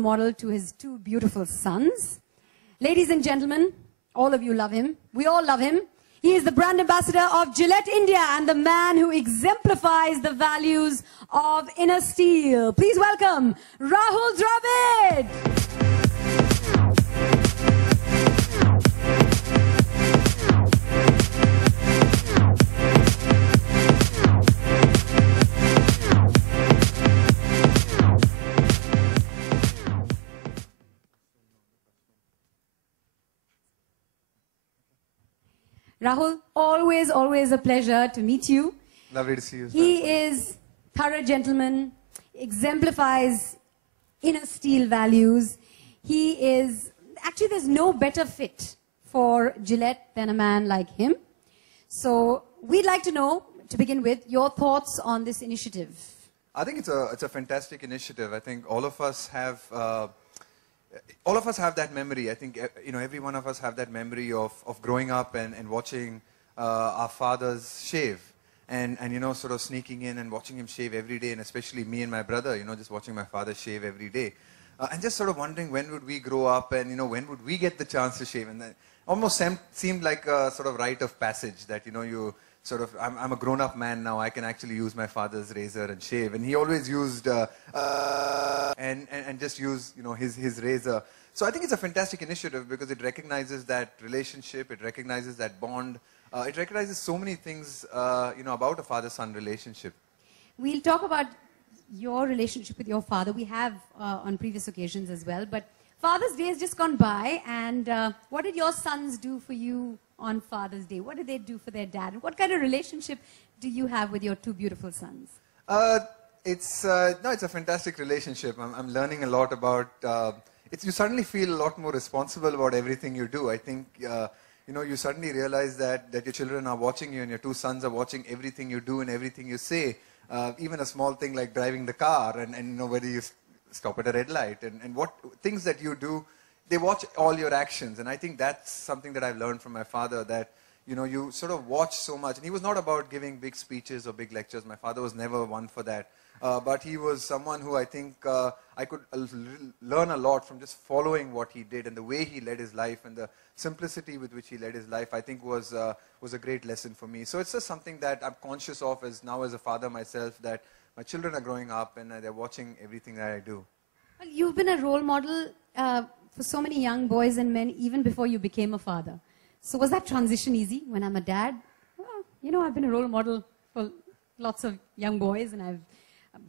model to his two beautiful sons. Ladies and gentlemen, all of you love him. We all love him. He is the brand ambassador of Gillette India and the man who exemplifies the values of inner steel. Please welcome Rahul Dravid. Rahul, always a pleasure to meet you. Lovely to see you. He is thorough gentleman, exemplifies inner steel values. He is, actually there's no better fit for Gillette than a man like him. So we'd like to know, to begin with, your thoughts on this initiative. I think it's a fantastic initiative. I think all of us have that memory. I think every one of us have that memory of growing up and watching our fathers shave, and sort of sneaking in and watching him shave every day, and especially me and my brother, just watching my father shave every day, and just sort of wondering when would we grow up, and when would we get the chance to shave, and then almost seemed like a sort of rite of passage that you sort of, I'm a grown-up man now, I can actually use my father's razor and shave. And he always used, and just use, his razor. So I think it's a fantastic initiative because it recognizes that relationship, it recognizes that bond, it recognizes so many things, about a father-son relationship. We'll talk about your relationship with your father. We have on previous occasions as well, but Father's Day has just gone by, and what did your sons do for you on Father's Day? What did they do for their dad? And what kind of relationship do you have with your two beautiful sons? It's a fantastic relationship. I'm learning a lot about, you suddenly feel a lot more responsible about everything you do. I think, you suddenly realize that your children are watching you and your two sons are watching everything you do and everything you say. Even a small thing like driving the car and whether you stop at a red light and what things that you do, they watch all your actions. And I think that's something that I've learned from my father, that you sort of watch so much. And he was not about giving big speeches or big lectures. My father was never one for that. But he was someone who I think I could learn a lot from just following what he did, and the way he led his life and the simplicity with which he led his life, I think was a great lesson for me. So it's just something that I'm conscious of as a father myself, that my children are growing up and they're watching everything that I do. Well, you've been a role model for so many young boys and men even before you became a father. So was that transition easy? When I'm a dad, well, I've been a role model for lots of young boys, and I've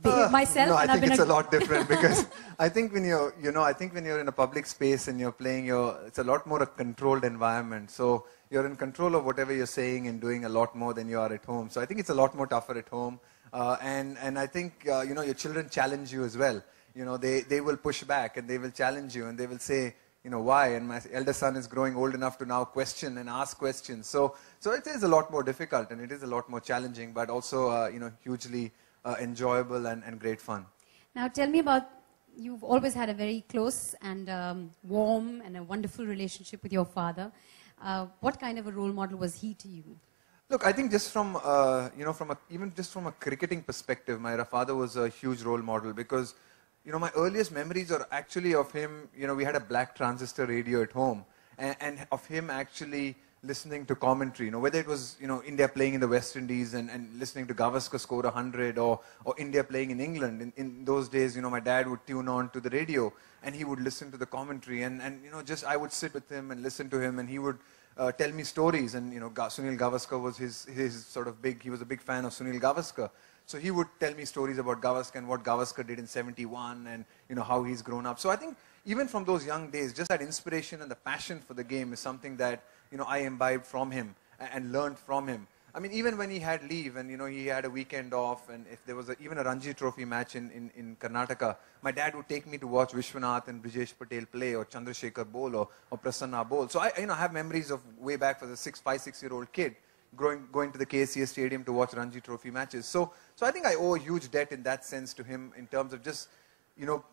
behaved myself. No, and I think it's a lot different because I think when you're, when you're in a public space and you're playing it's a lot more a controlled environment. So you're in control of whatever you're saying and doing a lot more than you are at home. So I think it's a lot more tougher at home. And I think, your children challenge you as well. They will push back and they will challenge you and they will say, why? And my elder son is growing old enough to now question and ask questions. So it is a lot more difficult and it is a lot more challenging, but also, hugely enjoyable and great fun. Now tell me about, you've always had a very close and warm and a wonderful relationship with your father. What kind of a role model was he to you? Look, I think just from, even just from a cricketing perspective, my father was a huge role model because, my earliest memories are actually of him, we had a black transistor radio at home and of him actually listening to commentary, whether it was, India playing in the West Indies and listening to Gavaskar score 100 or India playing in England. In those days, my dad would tune on to the radio and he would listen to the commentary and just I would sit with him and listen to him and he would tell me stories, and Sunil Gavaskar was his sort of he was a big fan of Sunil Gavaskar. So he would tell me stories about Gavaskar and what Gavaskar did in '71 and how he's grown up. So I think even from those young days, just that inspiration and the passion for the game is something that I imbibed from him and learned from him. I mean, even when he had leave and he had a weekend off, and if there was even a Ranji Trophy match in Karnataka, my dad would take me to watch Vishwanath and Brijesh Patel play, or Chandrasekhar bowl, or Prasanna bowl. So I have memories of way back as a 5-6-year-old kid going to the KCA Stadium to watch Ranji Trophy matches. So I think I owe a huge debt in that sense to him in terms of just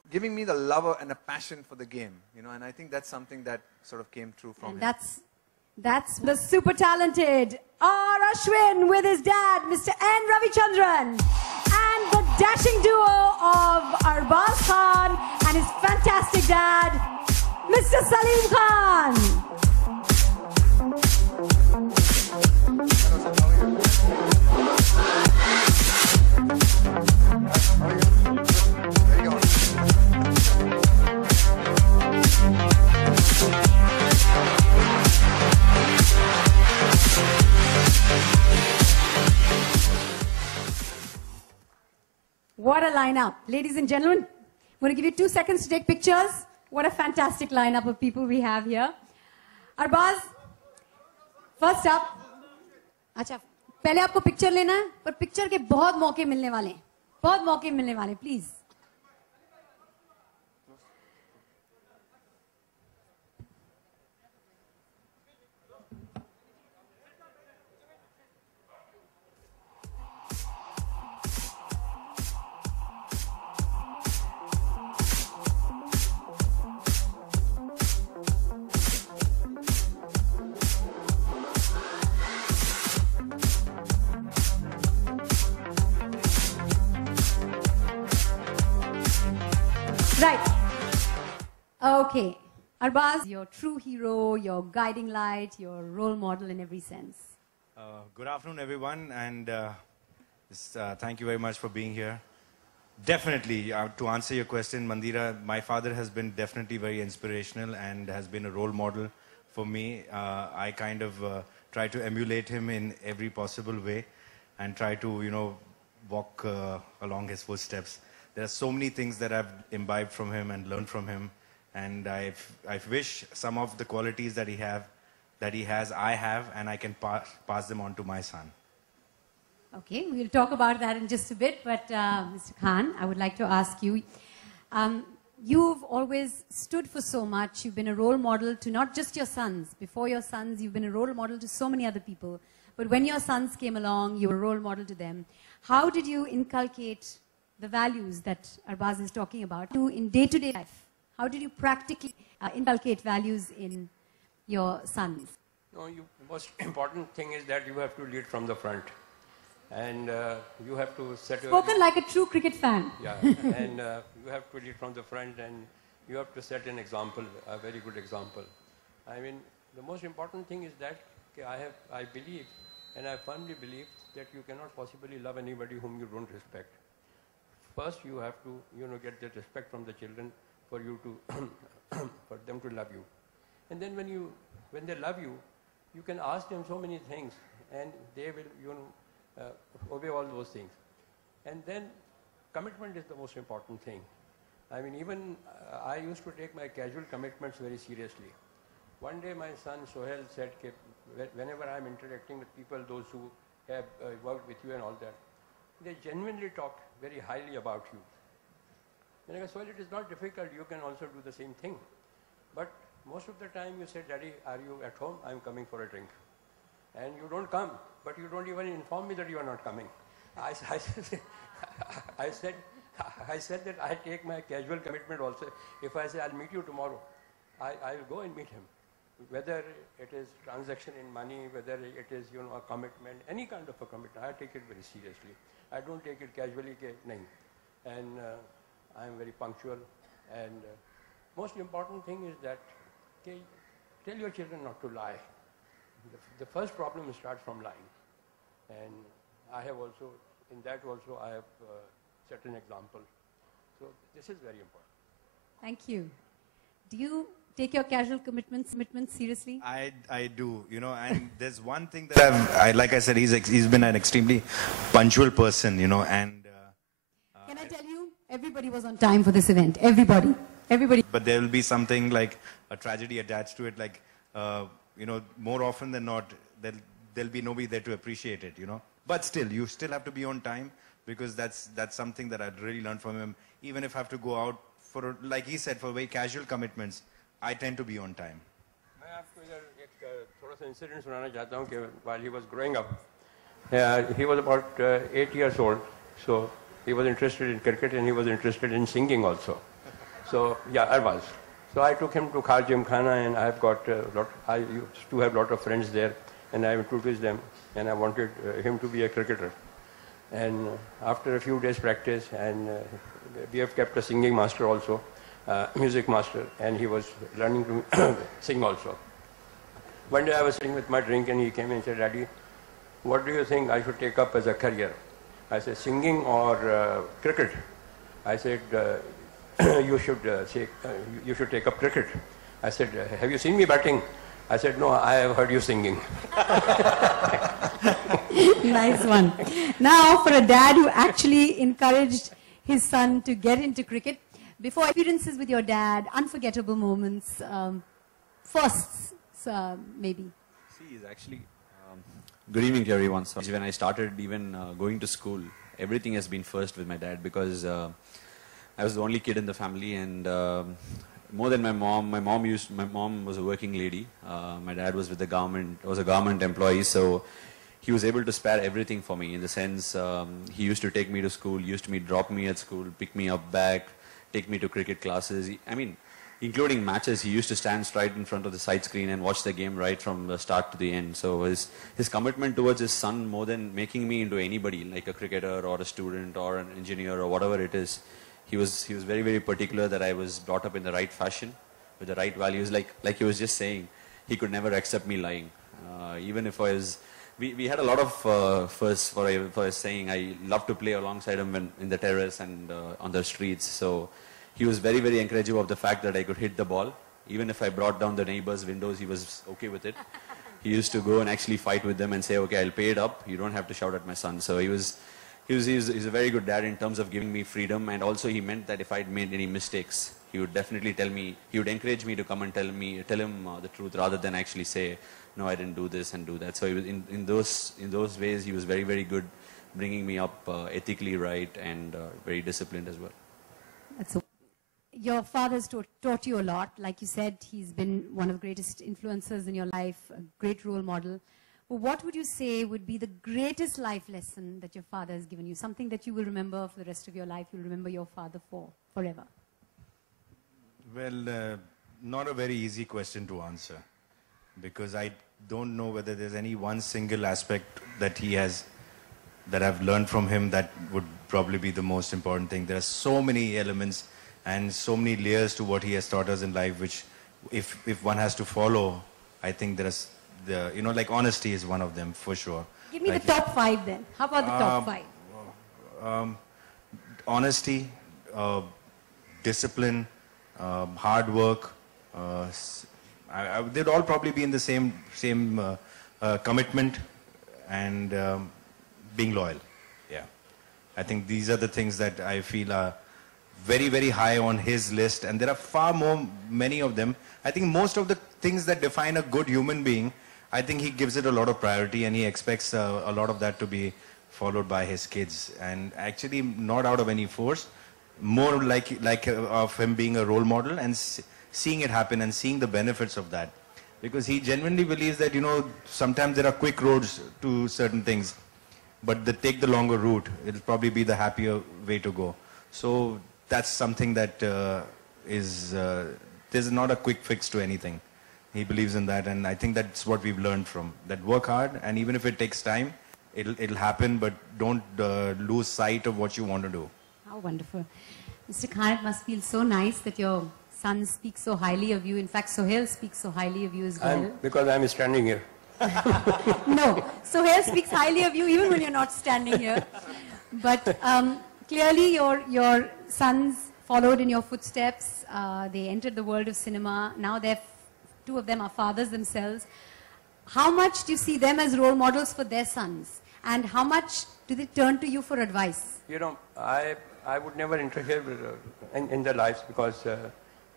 giving me the love and a passion for the game. And I think that's something that sort of came true from him. That's the super talented R. Ashwin with his dad, Mr. N. Ravichandran. and the dashing duo of Arbaz Khan and his fantastic dad, Mr. Salim Khan. What a lineup. Ladies and gentlemen, I'm going to give you 2 seconds to take pictures. What a fantastic lineup of people we have here. Arbaz, first up. अच्छा, पहले आपको picture लेना है, पर picture के बहुत मौके मिलने वाले हैं. बहुत मौके मिलने वाले, please. Right. Okay. Arbaz, your true hero, your guiding light, your role model in every sense. Good afternoon, everyone, and thank you very much for being here. Definitely, to answer your question, Mandira, my father has been definitely very inspirational and has been a role model for me. I kind of try to emulate him in every possible way and try to, walk along his footsteps. There are so many things that I've imbibed from him and learned from him, and I wish some of the qualities that he has, I have, and I can pass them on to my son. Okay, we'll talk about that in just a bit, but Mr. Khan, I would like to ask you, you've always stood for so much. You've been a role model to not just your sons. Before your sons, you've been a role model to so many other people. But when your sons came along, you were a role model to them. How did you inculcate the values that Arbaz is talking about in day-to-day life? How did you practically inculcate values in your sons? No, the most important thing is that you have to lead from the front. And you have to set Spoken like a true cricket fan. Yeah, and you have to lead from the front, and you have to set an example, a very good example. I mean, the most important thing is that I believe, and I firmly believe, that you cannot possibly love anybody whom you don't respect. First, you have to, get that respect from the children for you to, for them to love you. And then when they love you, you can ask them so many things, and they will, obey all those things. And then commitment is the most important thing. I mean, even I used to take my casual commitments very seriously. One day my son Sohail said, whenever I'm interacting with people, those who have worked with you and all that, they genuinely talk very highly about you. And I go, Sohail, it is not difficult, you can also do the same thing. But most of the time you say, Daddy, are you at home? I'm coming for a drink. And you don't come, but you don't even inform me that you are not coming. I said that I take my casual commitment also. If I say I'll meet you tomorrow, I will go and meet him. Whether it is transaction in money, whether it is a commitment, any kind of a commitment, I take it very seriously. I don't take it casually. And I am very punctual. And most important thing is that tell your children not to lie. The first problem starts from lying. And I have also, in that also, I have set an example. So this is very important. Thank you. Do you take your casual commitments seriously? I do, and there's one thing that like I said, he's been an extremely punctual person, and... Can I tell you, everybody was on time for this event. Everybody. But there will be something like a tragedy attached to it, like, more often than not, there'll be nobody there to appreciate it, But still, you still have to be on time, because that's something that I'd really learned from him. Even if I have to go out for, like he said, for very casual commitments, I tend to be on time. I incident while he was growing up, he was about 8 years old, so he was interested in cricket and he was interested in singing also. So yeah, I was. So I took him to Khar Gymkhana, and I've got I used to have a lot of friends there, and I introduced them, and I wanted him to be a cricketer. And after a few days practice, and we have kept a singing master also, music master, and he was learning to sing also. One day I was sitting with my drink and he came and said, Daddy, what do you think I should take up as a career? I said, singing or cricket? I said, you should take up cricket. I said, have you seen me batting? I said, no, I have heard you singing. Nice one. Now, for a dad who actually encouraged his son to get into cricket, before experiences with your dad, unforgettable moments, firsts, maybe. See, it's actually, good evening to everyone. So when I started even going to school, everything has been first with my dad because I was the only kid in the family, and more than my mom was a working lady. My dad was with the government, was a government employee, so he was able to spare everything for me in the sense he used to take me to school, drop me at school, pick me up back, take me to cricket classes. I mean, including matches, he used to stand right in front of the side screen and watch the game right from the start to the end. So his commitment towards his son, more than making me into anybody, like a cricketer or a student or an engineer or whatever it is, he was very, very particular that I was brought up in the right fashion, with the right values. Like he was just saying, he could never accept me lying. Even if I was, we had a lot of firsts for his saying. I loved to play alongside him in the terrace and on the streets. So he was very, very encouraging of the fact that I could hit the ball. Even if I brought down the neighbors' windows, he was okay with it. He used to go and actually fight with them and say, okay, I'll pay it up. You don't have to shout at my son. So he's a very good dad in terms of giving me freedom, and also he meant that if I'd made any mistakes, he would definitely tell me, he would encourage me to come and tell him the truth rather than actually say, no, I didn't do this and do that. So he was in those ways, he was very, very good, bringing me up ethically right and very disciplined as well. Your father's taught you a lot. Like you said, he's been one of the greatest influencers in your life, a great role model. But what would you say would be the greatest life lesson that your father has given you? Something that you will remember for the rest of your life, you'll remember your father for forever. Well, not a very easy question to answer, because I don't know whether there's any one single aspect that he has, that I've learned from him, that would probably be the most important thing. There are so many elements and so many layers to what he has taught us in life, which if one has to follow, I think there's like honesty is one of them for sure. Give me the top 5 then. How about the top 5? Honesty, discipline, hard work. They'd all probably be in the same commitment, and being loyal. Yeah, I think these are the things that I feel are very, very high on his list, and there are many of them. I think most of the things that define a good human being, I think he gives it a lot of priority, and he expects a lot of that to be followed by his kids, and actually not out of any force, more like of him being a role model and seeing it happen and seeing the benefits of that, because he genuinely believes that sometimes there are quick roads to certain things, but take the longer route. It'll probably be the happier way to go. So that's something that there's not a quick fix to anything. He believes in that, and I think that's what we've learned from that. Work hard, and even if it takes time, it'll happen, but don't lose sight of what you want to do. How wonderful. Mr. Khan, it must feel so nice that your son speaks so highly of you. In fact, Sohail speaks so highly of you as well. Because I'm standing here. No, Sohail speaks highly of you even when you're not standing here. But clearly your sons followed in your footsteps. They entered the world of cinema. Now two of them are fathers themselves. How much do you see them as role models for their sons? And how much do they turn to you for advice? I would never interfere in their lives, because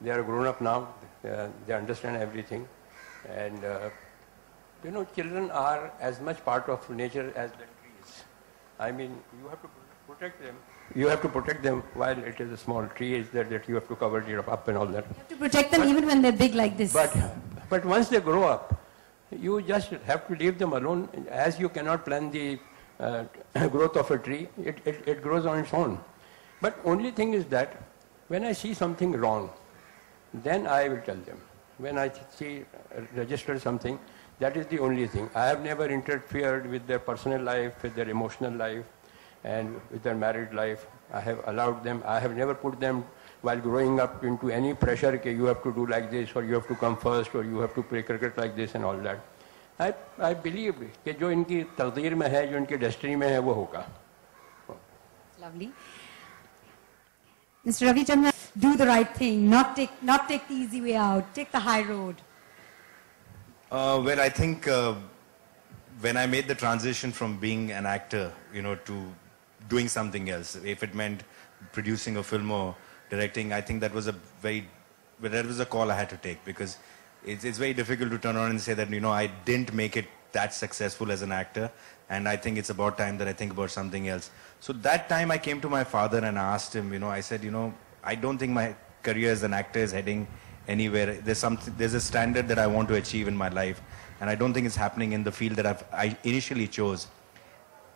they are grown up now. They understand everything. And, children are as much part of nature as the trees. I mean, you have to protect them. You have to protect them while it is a small tree that you have to cover it up and all that. You have to protect them even when they're big like this. But once they grow up, you just have to leave them alone. As you cannot plan the growth of a tree, it grows on its own. But only thing is that when I see something wrong, then I will tell them. When I register something, that is the only thing. I have never interfered with their personal life, with their emotional life. and with their married life. I have allowed them, I have never put them while growing up into any pressure that you have to do like this, or you have to come first, or you have to play cricket like this and all that. I believe that जो इनकी तकदीर में है, जो इनकी destiny में है, वो होगा. Lovely. Mr. Ravichandran, do the right thing, not take the easy way out, take the high road. Well, I think when I made the transition from being an actor, to doing something else, if it meant producing a film or directing, I think that was a call I had to take, because it's very difficult to turn around and say that, I didn't make it that successful as an actor, and I think it's about time that I think about something else. So that time I came to my father and I asked him, I said, I don't think my career as an actor is heading anywhere. There's a standard that I want to achieve in my life, and I don't think it's happening in the field that I initially chose.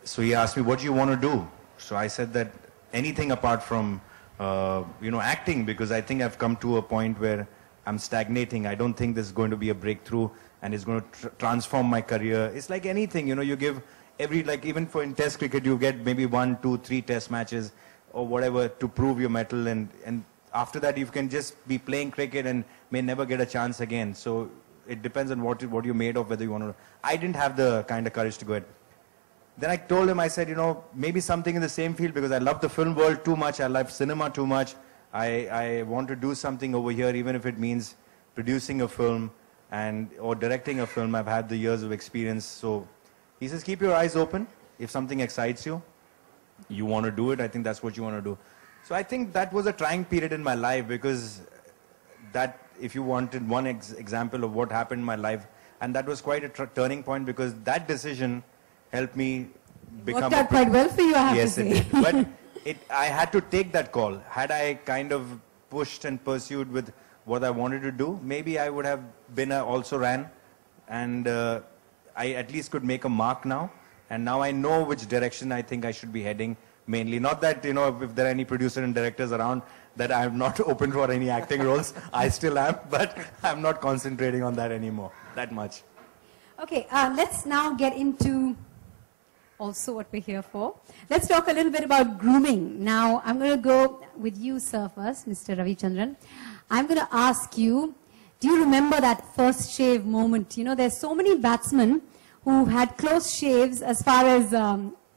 So he asked me, what do you want to do? So I said that anything apart from, acting, because I think I've come to a point where I'm stagnating. I don't think there's going to be a breakthrough and it's going to transform my career. It's like anything, you give even in test cricket, you get maybe 1, 2, 3 test matches or whatever to prove your mettle, and after that you can just be playing cricket and may never get a chance again. So it depends on what you're made of, whether you want to. I didn't have the kind of courage to go ahead. Then I told him, I said, maybe something in the same field, because I love the film world too much, I love cinema too much. I want to do something over here, even if it means producing a film or directing a film. I've had the years of experience. So he says, keep your eyes open. If something excites you, you want to do it, I think that's what you want to do. So I think that was a trying period in my life, because that, if you wanted one example of what happened in my life, and that was quite a turning point, because that decision helped me become... Worked out quite well for you, I have to say. Yes, it did. But I had to take that call. Had I kind of pushed and pursued with what I wanted to do, maybe I would have been also ran, and I at least could make a mark now. And now I know which direction I think I should be heading mainly. Not that, if there are any producers and directors around, that I'm not open for any acting roles. I still am, but I'm not concentrating on that anymore, that much. Okay, let's now get into also what we're here for. Let's talk a little bit about grooming. Now, I'm going to go with you, sir, first, Mr. Ravichandran. I'm going to ask you, do you remember that first shave moment? There's so many batsmen who had close shaves as far as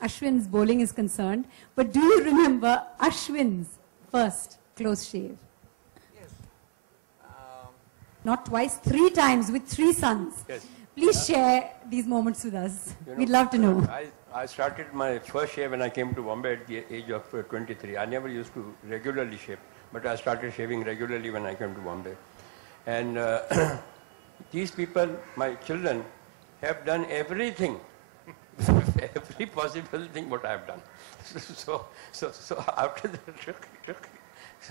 Ashwin's bowling is concerned. But do you remember Ashwin's first close shave? Yes. Not twice, 3 times with 3 sons. Yes. Please share these moments with us. We'd love to know. I started my first shave when I came to Bombay at the age of 23. I never used to regularly shave, but I started shaving regularly when I came to Bombay. And these people, my children, have done everything, every possible thing what I have done. So after that,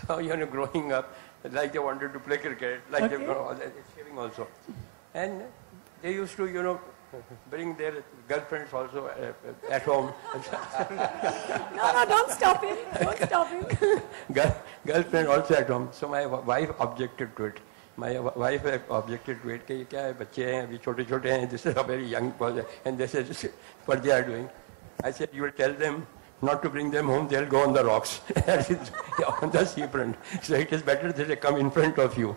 so growing up, like they wanted to play cricket, like they were shaving also, and they used to, bring their girlfriends also at home. No, don't stop him. Don't stop him. Girlfriend also at home. So my wife objected to it. My wife objected to it. कि क्या है बच्चे हैं अभी छोटे-छोटे हैं. This is a very young boy, and this is what they are doing. I said, you will tell them not to bring them home. They'll go on the rocks, on the seafront. So it is better that they come in front of you.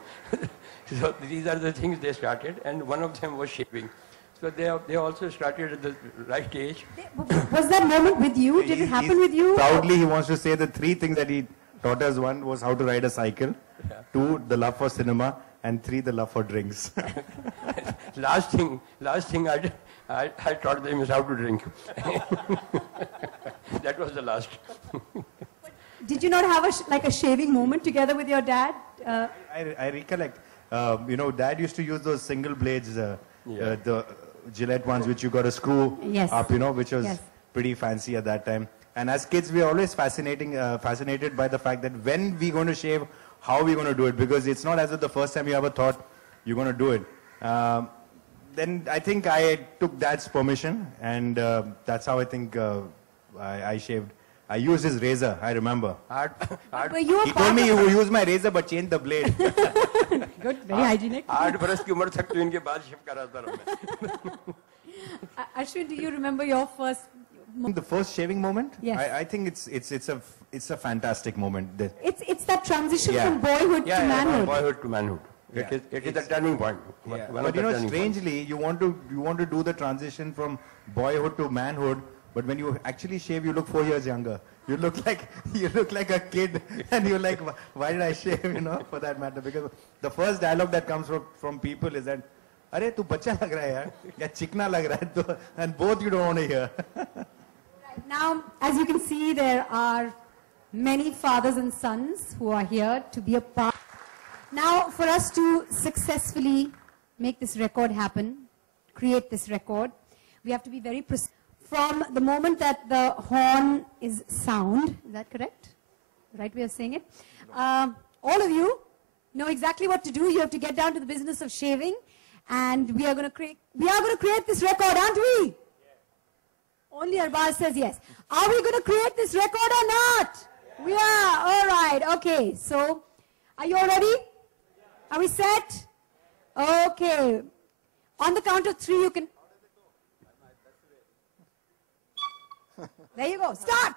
So these are the things they started, and one of them was shaving. So they also started at the right age. Was that moment with you? Did it happen with you? Proudly, he wants to say the 3 things that he taught us. 1 was how to ride a cycle, 2, the love for cinema, and 3, the love for drinks. last thing I taught them is how to drink. That was the last. Did you not have a shaving moment together with your dad? I recollect. Dad used to use those single blades, the Gillette ones, which you got to screw up, which was pretty fancy at that time. And as kids, we are always fascinated by the fact that when we're going to shave, how we're going to do it, because it's not as if the first time you ever thought you're going to do it. Then I think I took Dad's permission, and that's how I think I shaved. I used his razor, I remember. He told me you use my razor but change the blade. Good, very hygienic. 8 बरस की उम्र तक तो इनके बाद शेव कराता रहा मैं. Ashwin, do you remember your first The first shaving moment? Yes. I think it's a fantastic moment. It's that transition Yeah. from boyhood to Yeah, manhood. Boyhood to manhood. Yeah. It is a turning point. Yeah. One of But the you know, turning points. strangely, you want to do the transition from boyhood to manhood, but when you actually shave, you look 4 years younger. You look like a kid, and you're like, why did I shave? You know, for that matter, because the first dialogue that comes from people is that, "अरे तू बच्चा लग रहा है यार, या चिकना लग रहा है," तो, and both you don't want to hear. Right. Now, as you can see, there are many fathers and sons who are here to be a part. Now, for us to successfully make this record happen, create this record, we have to be very precise. From the moment that the horn is sound, is that correct? Right way of saying it? All of you know exactly what to do. You have to get down to the business of shaving, and we are going to create this record, aren't we? Yes. Only Arbaz says yes. Are we going to create this record or not? Yes. We are. All right. Okay. So, are you all ready? Are we set? Okay. On the count of 3, you can. There you go. Start.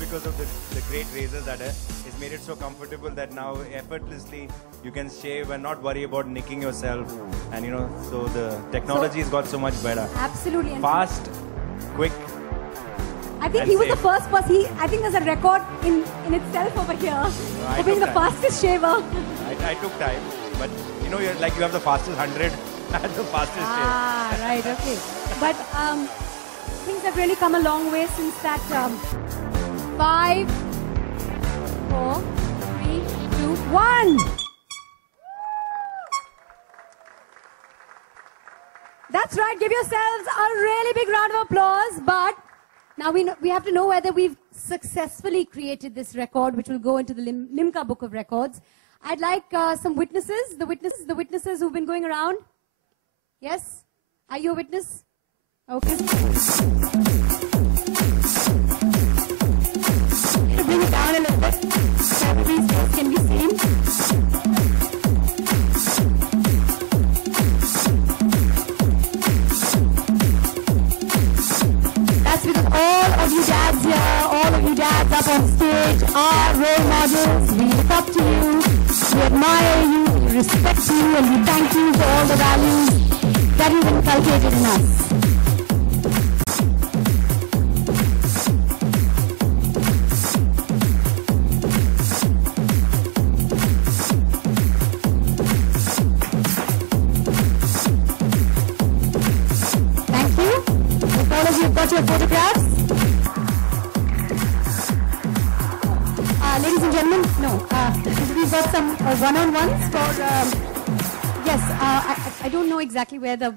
because of the great razors that it's made it so comfortable that now effortlessly you can shave and not worry about nicking yourself. And you know, so the technology has got so much better. Absolutely. And Fast, quick. I think and he was the safe. first person. I think there's a record in itself over here I for being the took that. fastest shaver. I took time, but you know, you're like you have the fastest 100 and the fastest shave. Ah, right, okay. But things have really come a long way since that 5, 4, 3, 2, 1. That's right. Give yourselves a really big round of applause. But now we have to know whether we've successfully created this record, which will go into the Limca Book of Records. I'd like some witnesses. The witnesses who've been going around. Yes? Are you a witness? Okay. Bring it down a little bit so everybody's face can be seen. That's because all of you dads here, all of you dads up on stage are role models. We look up to you, we admire you, we respect you, and we thank you for all the values that you've inculcated in us. Thank you. If all of you have got your photographs. Ladies and gentlemen, no. We've got some one-on-ones for... yes, I don't know exactly where the...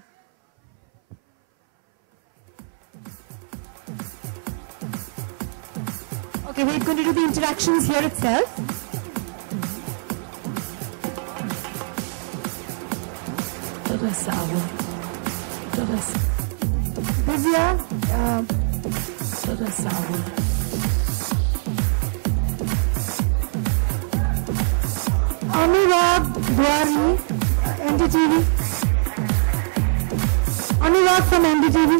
Okay, we're going to do the interactions here itself. Divya, Anurag Dwari, NDTV. Anurag from NDTV.